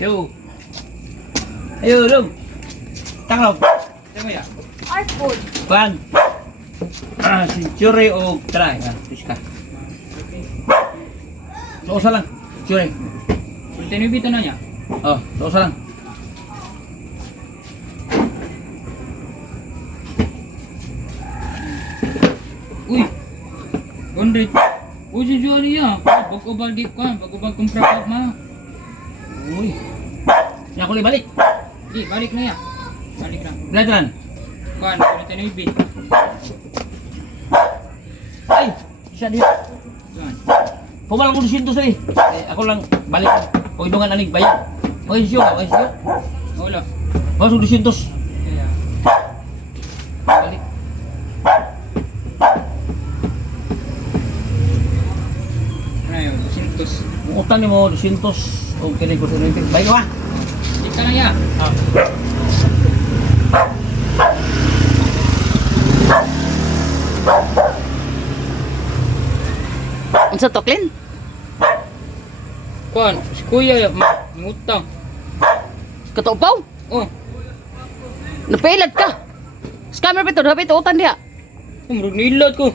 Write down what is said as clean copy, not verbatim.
Yo. Ayo, dong. Tanglog. Ano ya? iPhone. Pan. Century o try. Tis ka. Sausa lang. Century. Tinibito na niya. Oh, sausa lang. Uy. Gondit. Uy, si Johnny ya. Bago balik ka. Bago balik kong prapap ma. Uy. Yan ko balik. Di, balik na ya. Balik na. Belatan. Kuan, kung tinibit. Ay, siya dia. Kuan. Pumal ko 200 eh. Ako lang balik. O idungan aning bayad. O isyo, o isyo. Wala. Masuk 200. Kaya. Balik. Ano yun? Sintos. Utang ni mo 200. O kini ko sa rin. Baik ka ba? Di ka na ya. Ah. Unsa to, Clint? Kuan, si kuya ngutang. Katupaw? Oh, Napailat ka. Scammer ba ito? Dapat ito utan diha. kumrug nilot ko.